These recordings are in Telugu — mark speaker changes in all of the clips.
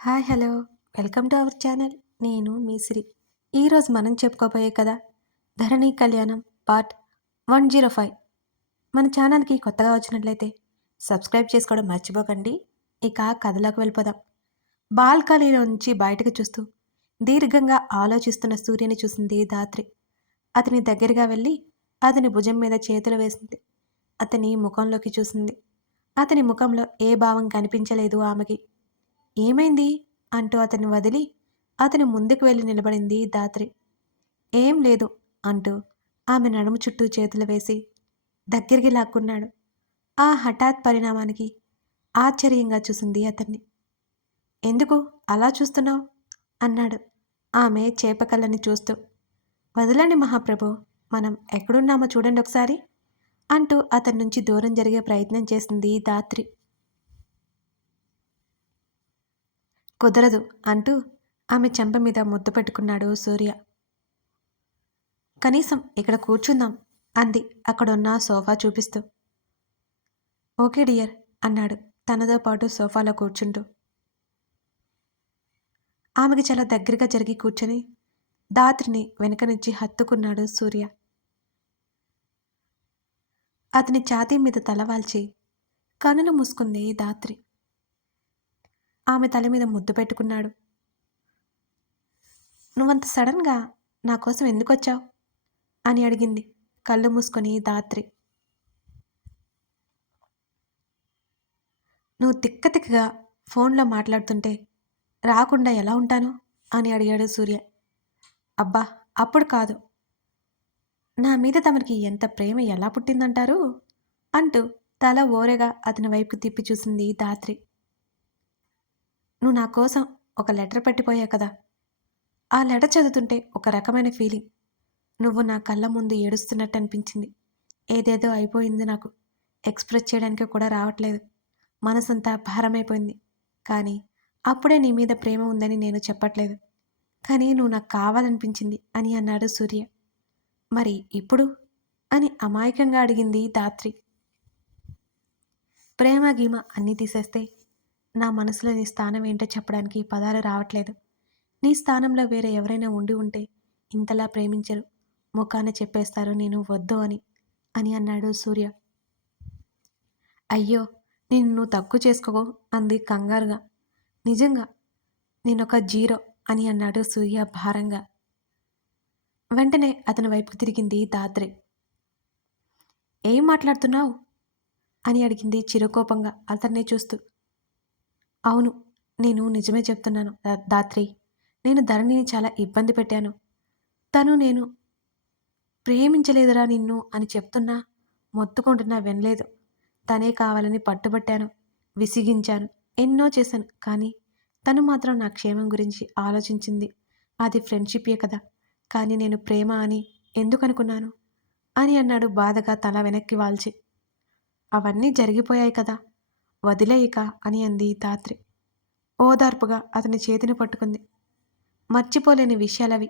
Speaker 1: Hi hello. Welcome to our channel. నేను మీ శ్రీ ఈరోజు మనం చెప్పుకోబోయే కదా ధరణి కళ్యాణం పార్ట్ వన్ జీరో ఫైవ్. మన ఛానల్కి కొత్తగా వచ్చినట్లయితే సబ్స్క్రైబ్ చేసుకోవడం మర్చిపోకండి. ఇక కథలోకి వెళ్ళిపోదాం. బాల్కనీలో నుంచి బయటకు చూస్తూ దీర్ఘంగా ఆలోచిస్తున్న సూర్యుని చూసింది ధాత్రి. అతని దగ్గరగా వెళ్ళి అతని భుజం మీద చేతులు వేసింది. అతని ముఖంలోకి చూసింది. అతని ముఖంలో ఏ భావం కనిపించలేదు ఆమెకి. ఏమైంది? అంటూ అతన్ని వదిలి అతని ముందుకు వెళ్ళి నిలబడింది దాత్రి. ఏం లేదు అంటూ ఆమె నడుము చుట్టూ చేతులు వేసి దగ్గరికి లాక్కున్నాడు. ఆ హఠాత్ పరిణామానికి ఆశ్చర్యంగా చూసింది అతన్ని. ఎందుకు అలా చూస్తున్నావు? అన్నాడు ఆమె చేపకళ్ళని చూస్తూ. వదలండి మహాప్రభు మనం ఎక్కడున్నామో చూడండి ఒకసారి అంటూ అతని నుంచి దూరం జరిగే ప్రయత్నం చేసింది దాత్రి. కుదరదు అంటూ ఆమె చెంప మీద ముద్దు పెట్టుకున్నాడు సూర్య. కనీసం ఇక్కడ కూర్చుందాం అంది అక్కడున్న సోఫా చూపిస్తూ. ఓకే డియర్ అన్నాడు తనతో పాటు సోఫాలో కూర్చుంటూ. ఆమెకి చాలా దగ్గరగా జరిగి కూర్చొని దాత్రిని వెనక నుంచి హత్తుకున్నాడు సూర్య. అతని ఛాతీ మీద తలవాల్చి కనులు మూసుకుంది దాత్రి ఆమె తల మీద ముద్దు పెట్టుకున్నాడు. నువ్వంత సడన్గా నా కోసం ఎందుకు వచ్చావు అని అడిగింది కళ్ళు మూసుకొని దాత్రి నువ్వు తిక్క తిక్కగా ఫోన్లో మాట్లాడుతుంటే రాకుండా ఎలా ఉంటాను? అని అడిగాడు సూర్య. అబ్బా అప్పుడు కాదు. నా మీద తమరికి ఎంత ప్రేమ ఎలా పుట్టిందంటారు? అంటూ తల ఓరెగా అతని వైపుకు తిప్పి చూసింది దాత్రి నువ్వు నా కోసం ఒక లెటర్ పెట్టిపోయావు కదా? ఆ లెటర్ చదువుతుంటే ఒక రకమైన ఫీలింగ్. నువ్వు నా కళ్ళ ముందు ఏడుస్తున్నట్టు అనిపించింది. ఏదేదో అయిపోయింది నాకు. ఎక్స్ప్రెస్ చేయడానికి కూడా రావట్లేదు. మనసంతా భారమైపోయింది. కానీ అప్పుడే నీ మీద ప్రేమ ఉందని నేను చెప్పట్లేదు. కానీ నువ్వు నాకు కావాలనిపించింది అని అన్నాడు సూర్య. మరి ఇప్పుడు? అని అమాయకంగా అడిగింది దాత్రి. ప్రేమ గీమ అన్నీ తీసేస్తే నా మనసులో నీ స్థానం ఏంటో చెప్పడానికి పదాలు రావట్లేదు. నీ స్థానంలో వేరే ఎవరైనా ఉండి ఉంటే ఇంతలా ప్రేమించరు. ముఖాన చెప్పేస్తారు నేను వద్దు అని అని అన్నాడు సూర్య. అయ్యో నేను నువ్వు తక్కువ చేసుకో అంది కంగారుగా. నిజంగా నేనొక జీరో అని అన్నాడు సూర్య భారంగా. వెంటనే అతని వైపుకు తిరిగింది దాత్రి ఏం మాట్లాడుతున్నావు? అని అడిగింది చిరుకోపంగా అతన్నే చూస్తూ. అవును నేను నిజమే చెప్తున్నాను దాత్రి. నేను ధరణిని చాలా ఇబ్బంది పెట్టాను. తను నేను ప్రేమించలేదురా నిన్ను అని చెప్తున్నా మొత్తుకుంటున్నా వినలేదు. తనే కావాలని పట్టుబట్టాను విసిగించాను ఎన్నో చేశాను కానీ తను మాత్రం నా క్షేమం గురించి ఆలోచించింది. అది ఫ్రెండ్షిపే కదా కానీ నేను ప్రేమ అని ఎందుకు అనుకున్నాను అని అన్నాడు బాధగా తల వెనక్కి వాల్చి. అవన్నీ జరిగిపోయాయి కదా. వదిలేయిక అని అంది తాత్రి ఓదార్పుగా అతని చేతిని పట్టుకుంది. మర్చిపోలేని విషయాలవి.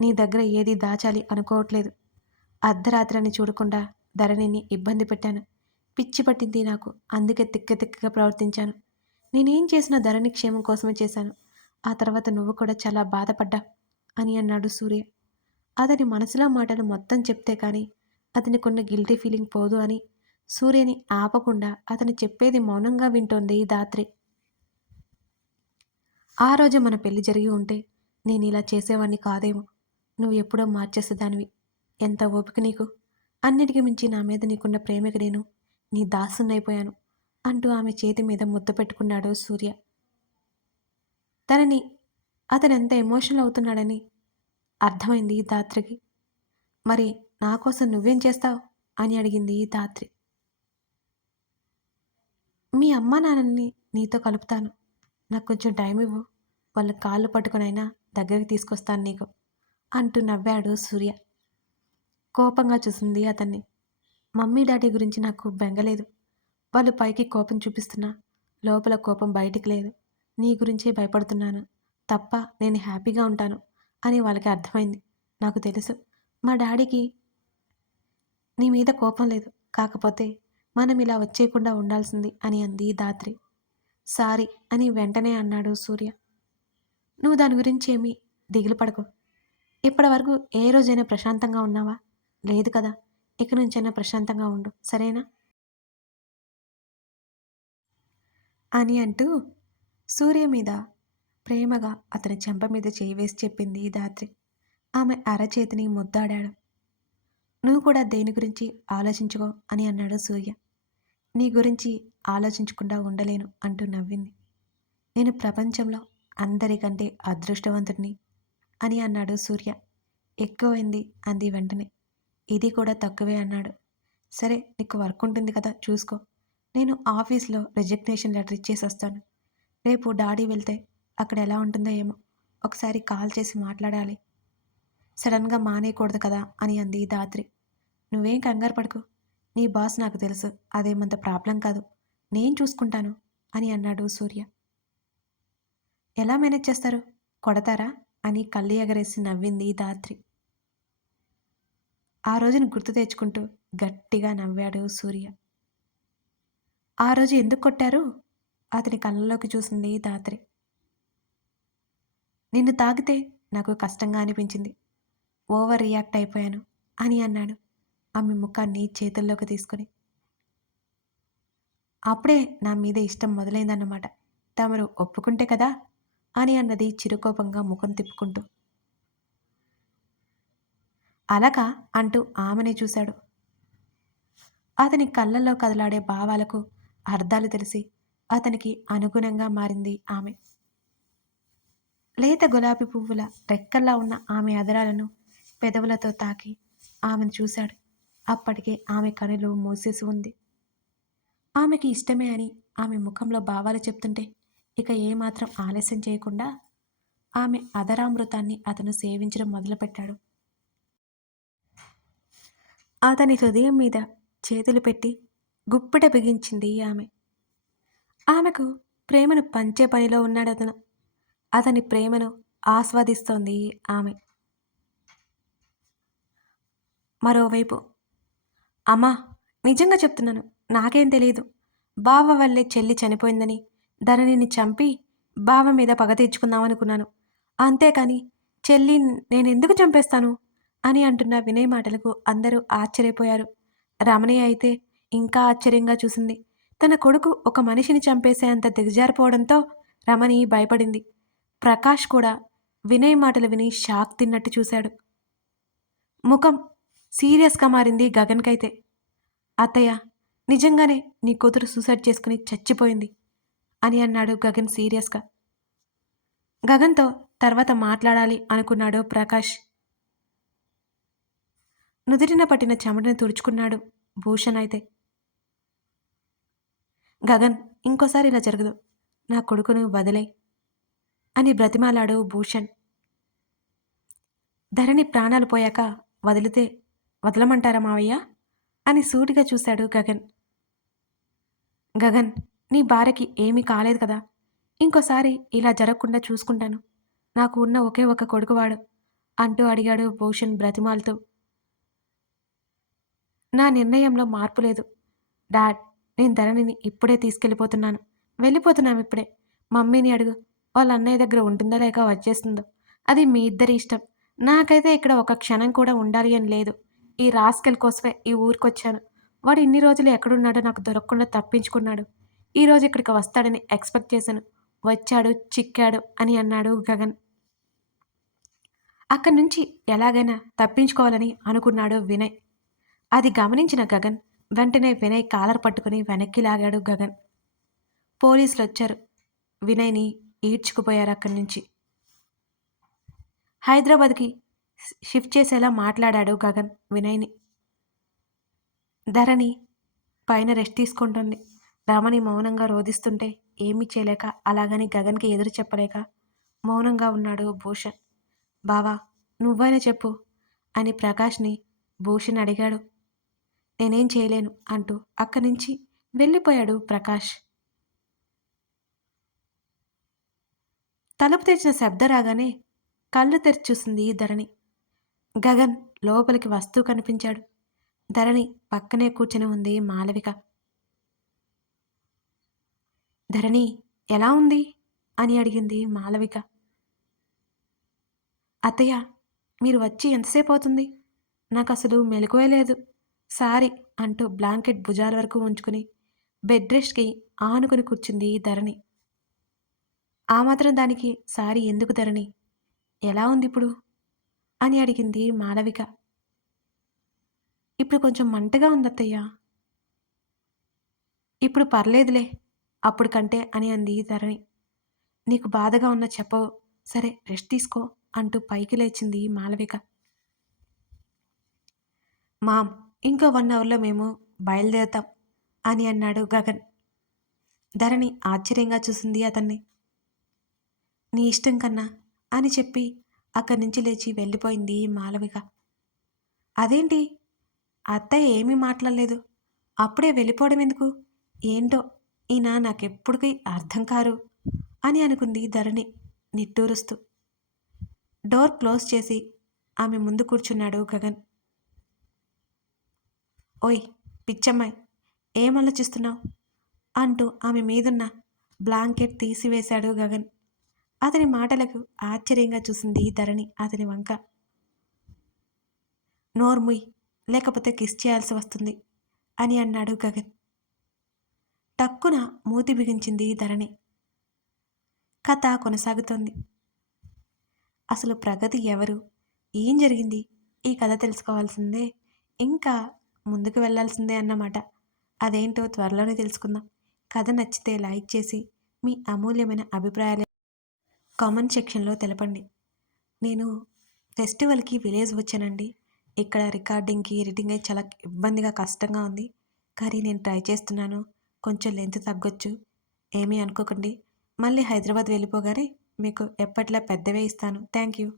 Speaker 1: నీ దగ్గర ఏది దాచాలి అనుకోవట్లేదు. అర్ధరాత్రని చూడకుండా ధరణిని ఇబ్బంది పెట్టాను. పిచ్చి పట్టింది నాకు. అందుకే తిక్క తిక్కగా ప్రవర్తించాను. నేనేం చేసినా ధరణి క్షేమం కోసమే చేశాను. ఆ తర్వాత నువ్వు కూడా చాలా బాధపడ్డా అని అన్నాడు సూర్య. అతని మనసులో మాటలు మొత్తం చెప్తే కానీ అతనికి ఉన్న గిల్టీ ఫీలింగ్ పోదు అని సూర్యని ఆపకుండా అతను చెప్పేది మౌనంగా వింటోంది ఈ దాత్రి. ఆ రోజు మన పెళ్ళి జరిగి ఉంటే నేను ఇలా చేసేవాడిని కాదేమో. నువ్వు ఎప్పుడో మార్చేసేదానివి. ఎంత ఓపిక నీకు? అన్నిటికీ మించి నా మీద నీకున్న ప్రేమకి నేను నీ దాసున్నైపోయాను అంటూ ఆమె చేతి మీద ముద్ద పెట్టుకున్నాడు సూర్య. తనని అతను ఎంత ఎమోషనల్ అవుతున్నాడని అర్థమైంది ఈ దాత్రికి. మరి నా కోసం నువ్వేం చేస్తావు? అని అడిగింది ఈ దాత్రి. మీ అమ్మ నాన్నని నీతో కలుపుతాను. నాకు కొంచెం టైం ఇవ్వు. వాళ్ళ కాళ్ళు పట్టుకునైనా దగ్గరికి తీసుకొస్తాను నీకు అంటూ నవ్వాడు సూర్య. కోపంగా చూసింది అతన్ని. మమ్మీ డాడీ గురించి నాకు బెంగలేదు వాళ్ళు పైకి కోపం చూపిస్తున్నా. లోపల కోపం బయటికి లేదు. నీ గురించే భయపడుతున్నాను. తప్ప నేను హ్యాపీగా ఉంటాను అని వాళ్ళకి అర్థమైంది. నాకు తెలుసు. మా డాడీకి నీ మీద కోపం లేదు. కాకపోతే మనం ఇలా వచ్చేయకుండా ఉండాల్సింది అని అంది దాత్రి. సారీ అని వెంటనే అన్నాడు సూర్య. నువ్వు దాని గురించి ఏమీ దిగులు పడకు. ఇప్పటివరకు ఏ రోజైనా ప్రశాంతంగా ఉన్నావా? లేదు కదా. ఇక నుంచైనా ప్రశాంతంగా ఉండు. సరేనా? అని అంటూ సూర్య మీద ప్రేమగా అతని చెంప మీద చేయి వేసి చెప్పింది దాత్రి. ఆమె అరచేతిని ముద్దాడాడు. నువ్వు కూడా దేని గురించి ఆలోచించుకో అని అన్నాడు సూర్య. నీ గురించి ఆలోచించకుండా ఉండలేను అంటూ నవ్వింది. నేను ప్రపంచంలో అందరికంటే అదృష్టవంతుడిని అని అన్నాడు సూర్య. ఎక్కువైంది అంది వెంటనే. ఇది కూడా తక్కువే అన్నాడు. సరే నీకు వర్క్ ఉంటుంది కదా చూసుకో. నేను ఆఫీస్లో రిజిగ్నేషన్ లెటర్ ఇచ్చేసి వస్తాను రేపు డాడీ వెళ్తే అక్కడ ఎలా ఉంటుందో ఏమో. ఒకసారి కాల్ చేసి మాట్లాడాలి. సడన్గా మానేయకూడదు కదా అని అంది దాత్రి. నువ్వేం కంగారు పడకు. నీ బాస్ నాకు తెలుసు. అదేమంత ప్రాబ్లం కాదు. నేను చూసుకుంటాను అని అన్నాడు సూర్య. ఎలా మేనేజ్ చేస్తారు? కొడతారా? అని కళ్ళు ఎగరేసి నవ్వింది దాత్రి. ఆ రోజును గుర్తు తెచ్చుకుంటూ గట్టిగా నవ్వాడు సూర్య. ఆ రోజు ఎందుకు కొట్టారు? అతని కళ్ళలోకి చూసింది దాత్రి. నిన్ను తాగితే నాకు కష్టంగా అనిపించింది. ఓవర్ రియాక్ట్ అయిపోయాను అని అన్నాడు. ఆమె ముఖాన్ని చేతుల్లోకి తీసుకుని. అప్పుడే నా మీద ఇష్టం మొదలైందన్నమాట. తమరు ఒప్పుకుంటే కదా? అని అన్నది చిరుకోపంగా ముఖం తిప్పుకుంటూ. అలక అంటూ ఆమెనే చూశాడు. అతని కళ్ళల్లో కదలాడే భావాలకు అర్థాలు తెలిసి అతనికి అనుగుణంగా మారింది ఆమె. లేత గులాబీ పువ్వుల రెక్కల్లా ఉన్న ఆమె అదరాలను పెదవులతో తాకి ఆమెను చూశాడు. అప్పటికే ఆమె కనులు మూసేసి ఉంది. ఆమెకి ఇష్టమే అని ఆమె ముఖంలో భావాలు చెప్తుంటే ఇక ఏమాత్రం ఆలస్యం చేయకుండా ఆమె అదరామృతాన్ని అతను సేవించడం మొదలుపెట్టాడు. అతని హృదయం మీద చేతులు పెట్టి గుప్పిట బిగించింది ఆమె. ఆమెకు ప్రేమను పంచే పనిలో ఉన్నాడు అతను అతని ప్రేమను ఆస్వాదిస్తోంది ఆమె. మరోవైపు. అమ్మా నిజంగా చెప్తున్నాను. నాకేం తెలియదు బావ వల్లే చెల్లి చనిపోయిందని ధరణిని చంపి బావ మీద పగ తీర్చుకుందామనుకున్నాను. అంతేకాని చెల్లి నేనెందుకు చంపేస్తాను? అని అంటున్న వినయ్ మాటలకు అందరూ ఆశ్చర్యపోయారు. రమణి అయితే ఇంకా ఆశ్చర్యంగా చూసింది. తన కొడుకు ఒక మనిషిని చంపేసేంత దిగజారిపోవడంతో రమణి భయపడింది. ప్రకాష్ కూడా వినయ్ మాటలు విని షాక్ తిన్నట్టు చూశాడు. ముఖం సీరియస్గా మారింది గగన్కైతే. అత్తయ్య నిజంగానే నీ కూతురు సూసైడ్ చేసుకుని చచ్చిపోయింది అని అన్నాడు గగన్ సీరియస్గా. గగన్తో తర్వాత మాట్లాడాలి అనుకున్నాడు ప్రకాష్. నుదిరిన పట్టిన చెమటని తుడుచుకున్నాడు భూషణ్ అయితే. గగన్ ఇంకోసారి ఇలా జరగదు. నా కొడుకును వదిలే అని బ్రతిమాలాడు భూషణ్. ధరణి ప్రాణాలు పోయాక వదిలితే వదలమంటారా మావయ్య? అని సూటిగా చూశాడు గగన్. గగన్ నీ భార్యకి ఏమీ కాలేదు కదా. ఇంకోసారి ఇలా జరగకుండా చూసుకుంటాను. నాకు ఉన్న ఒకే ఒక కొడుకువాడు అంటూ అడిగాడు భూషణ్ బ్రతిమాలతో. నా నిర్ణయంలో మార్పు లేదు. డాడ్ నేను ధరణిని ఇప్పుడే తీసుకెళ్ళిపోతున్నాను. వెళ్ళిపోతున్నాం ఇప్పుడే. మమ్మీని అడుగు. వాళ్ళ అన్నయ్య దగ్గర ఉంటుందా లేక వచ్చేస్తుందో. అది మీ ఇద్దరి ఇష్టం. నాకైతే ఇక్కడ ఒక క్షణం కూడా ఉండాలి అని లేదు. ఈ రాస్కెల్ కోసమే ఈ ఊరికొచ్చాను. వాడు ఇన్ని రోజులు ఎక్కడున్నాడో నాకు దొరకకుండా తప్పించుకున్నాడు. ఈరోజు ఇక్కడికి వస్తాడని ఎక్స్పెక్ట్ చేశాను. వచ్చాడు చిక్కాడు అని అన్నాడు గగన్. అక్కడి నుంచి ఎలాగైనా తప్పించుకోవాలని అనుకున్నాడు వినయ్. అది గమనించిన గగన్ వెంటనే వినయ్ కాలర్ పట్టుకుని వెనక్కి లాగాడు గగన్. పోలీసులు వచ్చారు. వినయ్ని ఈడ్చుకుపోయారు అక్కడి నుంచి. హైదరాబాద్కి షిఫ్ట్ చేసేలా మాట్లాడాడు గగన్ వినయ్ని. ధరణి పైన రెస్ట్ తీసుకుంటుంది. రమణి మౌనంగా రోధిస్తుంటే ఏమీ చేయలేక అలాగని గగన్కి ఎదురు చెప్పలేక మౌనంగా ఉన్నాడు భూషణ్. బావా నువ్వైనా చెప్పు అని ప్రకాష్ని భూషణ్ అడిగాడు. నేనేం చేయలేను అంటూ అక్కడి నుంచి వెళ్ళిపోయాడు ప్రకాష్. తలుపు తెచ్చిన శబ్ద రాగానే కళ్ళు తెరిచి చూసింది ధరణి. గగన్ లోపలికి వస్తూ కనిపించాడు. ధరణి పక్కనే కూర్చుని ఉంది మాలవిక. ధరణి ఎలా ఉంది? అని అడిగింది మాలవిక. అత్తయ్య మీరు వచ్చి ఎంతసేపు అవుతుంది? నాకు అసలు మెలకువే లేదు. సారీ అంటూ బ్లాంకెట్ భుజాల వరకు ఉంచుకుని బెడ్ రెస్ట్కి ఆనుకుని కూర్చుంది ధరణి. ఆ మాత్రం దానికి సారీ ఎందుకు ధరణి? ఎలా ఉంది ఇప్పుడు? అని అడిగింది మాలవిక ఇప్పుడు కొంచెం మంటగా ఉందత్తయ్య. ఇప్పుడు పర్లేదులే అప్పుడు కంటే అని అంది ధరణి. నీకు బాధగా ఉన్న చెప్పవు సరే రెస్ట్ తీసుకో అంటూ పైకి లేచింది మాలవిక మామ్ ఇంకో వన్ అవర్లో మేము బయలుదేరుతాం అని అన్నాడు గగన్. ధరణి ఆశ్చర్యంగా చూసింది అతన్ని. నీ ఇష్టం కన్నా అని చెప్పి అక్కడి నుంచి లేచి వెళ్ళిపోయింది మాలవిక. అదేంటి? అత్తయ్య ఏమీ మాట్లాడలేదు. అప్పుడే వెళ్ళిపోవడం ఎందుకు? ఏంటో? ఈయన నాకెప్పటికీ అర్థం కారు అని అనుకుంది ధరణి నిట్టూరుస్తూ. డోర్ క్లోజ్ చేసి ఆమె ముందు కూర్చున్నాడు గగన్. ఓయ్ పిచ్చమ్మాయి ఏం ఆలోచిస్తున్నావు? అంటూ ఆమె మీదున్న బ్లాంకెట్ తీసివేశాడు గగన్. అతని మాటలకు ఆశ్చర్యంగా చూసింది ధరణి అతని వంక. నోర్ముయ్ లేకపోతే కిస్ చేయాల్సి వస్తుంది అని అన్నాడు గగన్. టక్కున మూతి బిగించింది ధరణి. కథ కొనసాగుతోంది. అసలు ప్రగతి ఎవరు? ఏం జరిగింది? ఈ కథ తెలుసుకోవాల్సిందే ఇంకా ముందుకు వెళ్ళాల్సిందే అన్నమాట. అదేంటో త్వరలోనే తెలుసుకుందాం. కథ నచ్చితే లైక్ చేసి మీ అమూల్యమైన అభిప్రాయాలు కామెంట్ సెక్షన్లో తెలపండి. నేను ఫెస్టివల్కి విలేజ్ వచ్చానండి. ఇక్కడ రికార్డింగ్కి ఎడిటింగ్ అయి చాలా ఇబ్బందిగా కష్టంగా ఉంది. కానీ నేను ట్రై చేస్తున్నాను. కొంచెం లెంత్ తగ్గొచ్చు. ఏమీ అనుకోకండి. మళ్ళీ హైదరాబాద్ వెళ్ళిపోగానే మీకు ఎప్పట్లా పెద్దవే ఇస్తాను. Thank you.